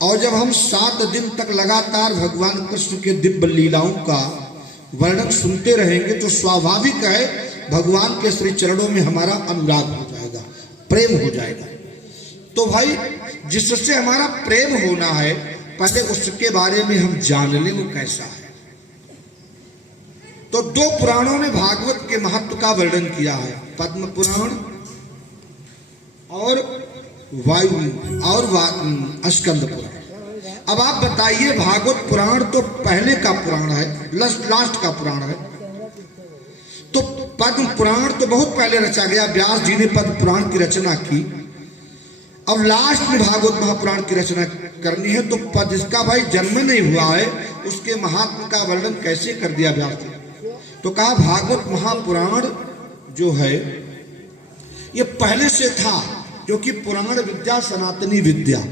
और जब हम 7 दिन तक लगातार भगवान कृष्ण के दिव्य लीलाओं का वर्णन सुनते रहेंगे तो स्वाभाविक है भगवान के श्री चरणों में हमारा अनुराग हो जाएगा, प्रेम हो जाएगा। तो भाई जिससे हमारा प्रेम होना है पहले उसके बारे में हम जान लें वो कैसा है। तो 2 पुराणों ने भागवत के महत्व का वर्णन किया है, पद्म पुराण और स्कंद पुराण। अब आप बताइए, भागवत पुराण तो पहले का पुराण है, लास्ट का पुराण है, तो पद्म पुराण तो बहुत पहले रचा गया, व्यास जी ने पद्म पुराण की रचना की। अब लास्ट में भागवत महापुराण की रचना करनी है, तो जिसका भाई जन्म नहीं हुआ है उसके महात्म का वर्णन कैसे कर दिया व्यास जी। तो कहा भागवत महापुराण जो है ये पहले से था, क्योंकि पुराण विद्या सनातनी विद्या,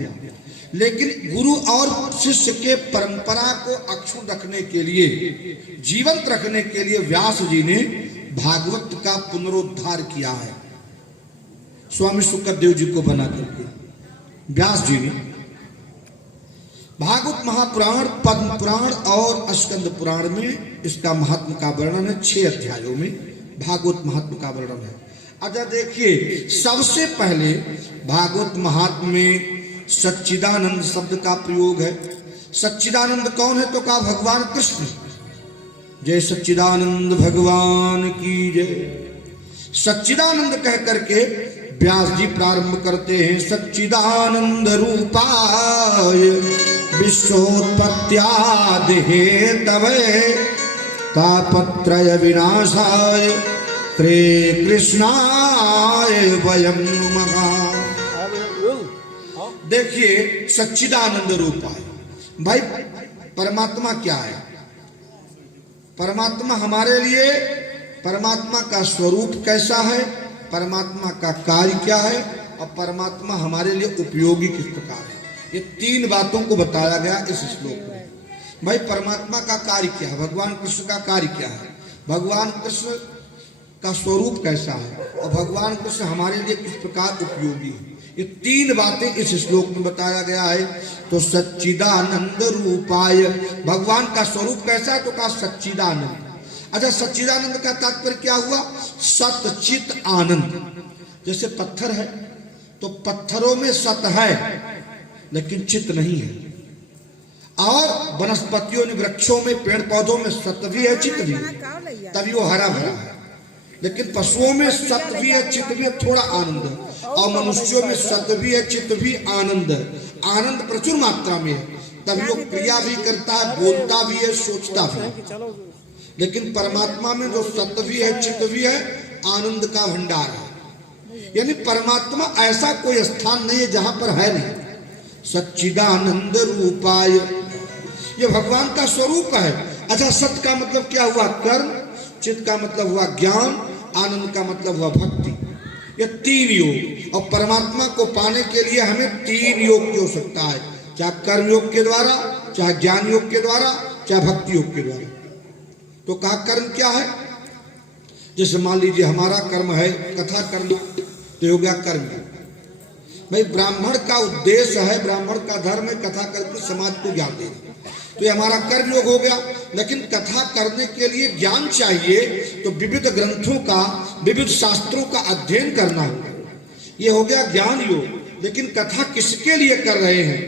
लेकिन गुरु और शिष्य के परंपरा को अक्षुण्ण रखने के लिए, जीवंत रखने के लिए व्यास जी ने भागवत का पुनरुद्धार किया है, स्वामी शुक्रदेव जी को बना करके व्यास जी ने। भागवत महापुराण, पद्म पुराण और स्कंद पुराण में इसका महात्म का वर्णन है। 6 अध्यायों में भागवत महात्म का वर्णन है। अच्छा देखिए, सबसे पहले भागवत महात्म में सच्चिदानंद शब्द का प्रयोग है। सच्चिदानंद कौन है? तो कहा भगवान कृष्ण। जय सच्चिदानंद भगवान की जय। सच्चिदानंद कह करके व्यास जी प्रारंभ करते हैं। सच्चिदानंद रूपाय विश्वोत्पत्त्यादि हेतवे तापत्रय विनाशाय श्री कृष्णाय वयं नमः। देखिए, सच्चिदानंद रूपाय, भाई परमात्मा क्या है? परमात्मा हमारे लिए, परमात्मा का स्वरूप कैसा है, परमात्मा का कार्य क्या है और परमात्मा हमारे लिए उपयोगी किस प्रकार है, ये 3 बातों को बताया गया इस श्लोक में। भाई परमात्मा का कार्य क्या है, भगवान कृष्ण का कार्य क्या है, भगवान कृष्ण का स्वरूप कैसा है और भगवान कृष्ण हमारे लिए किस प्रकार उपयोगी है, ये 3 बातें इस श्लोक में बताया गया है। तो सच्चिदानंद रूपाय, भगवान का स्वरूप कैसा है? तो कहा सच्चिदानंद। अच्छा, सच्चिदानंद का तात्पर्य क्या हुआ? सत-चित आनंद। जैसे पत्थर है तो पत्थरों में सत है लेकिन चित नहीं है, और वनस्पतियों ने, वृक्षों में, पेड़ पौधों में सत भी है, चित भी है, तभी वो हरा भरा है। लेकिन पशुओं में सत भी है, चित भी है, थोड़ा आनंद है, और मनुष्यों में सत भी है, चित भी, आनंद है, आनंद प्रचुर मात्रा में है, तभी वो क्रिया भी करता है, बोलता भी है, सोचता भी है। लेकिन परमात्मा में जो सत्य भी है, चित्त भी है, आनंद का भंडार है। यानी परमात्मा ऐसा कोई स्थान नहीं है जहां पर है नहीं। सच्चिदानंद रूपाय, ये भगवान का स्वरूप है। अच्छा, सत्य का मतलब क्या हुआ? कर्म, चित्त का मतलब हुआ ज्ञान, आनंद का मतलब हुआ भक्ति। ये 3 योग, और परमात्मा को पाने के लिए हमें 3 योग की आवश्यकता है, चाहे कर्म योग के द्वारा, चाहे ज्ञान योग के द्वारा, चाहे भक्ति योग के द्वारा। तो कहा कर्म क्या है? जैसे मान लीजिए हमारा कर्म है कथा करना, तो हो गया कर्म। भाई ब्राह्मण का उद्देश्य है, ब्राह्मण का धर्म है कथा करके समाज को ज्ञान देना, तो ये हमारा कर्म योग हो गया। लेकिन कथा करने के लिए ज्ञान चाहिए, तो विविध ग्रंथों का, विविध शास्त्रों का अध्ययन करना होगा, ये हो गया ज्ञान योग। लेकिन कथा किसके लिए कर रहे हैं?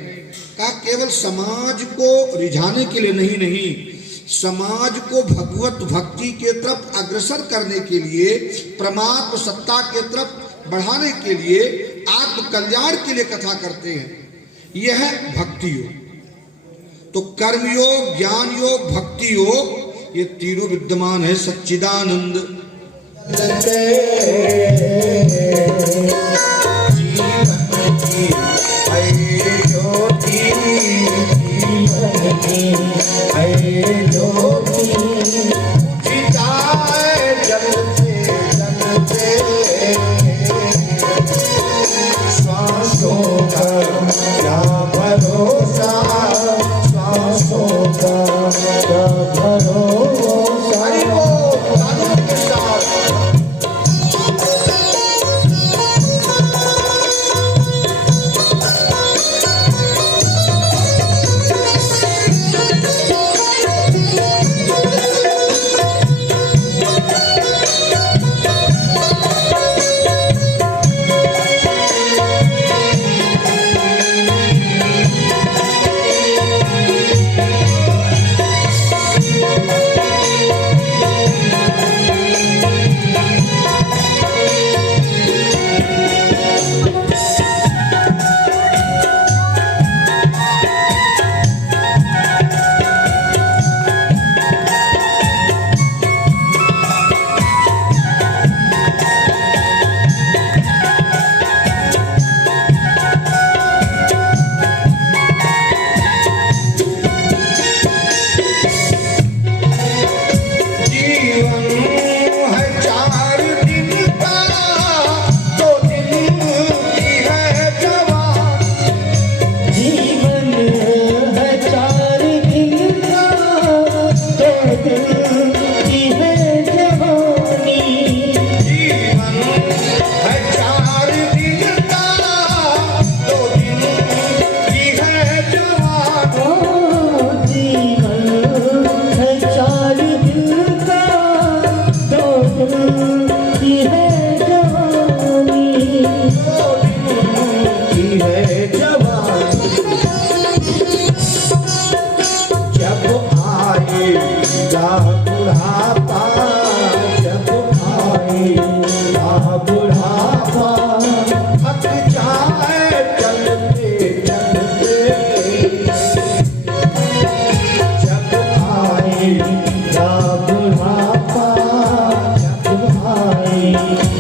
कहा केवल समाज को रिझाने के लिए नहीं, समाज को भगवत भक्ति के तरफ अग्रसर करने के लिए, परमात्म सत्ता के तरफ बढ़ाने के लिए, आत्म कल्याण के लिए कथा करते हैं। यह है भक्ति योग। तो कर्म योग, ज्ञान योग, भक्ति योग, ये तीनों विद्यमान है सच्चिदानंद।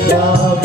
श्याम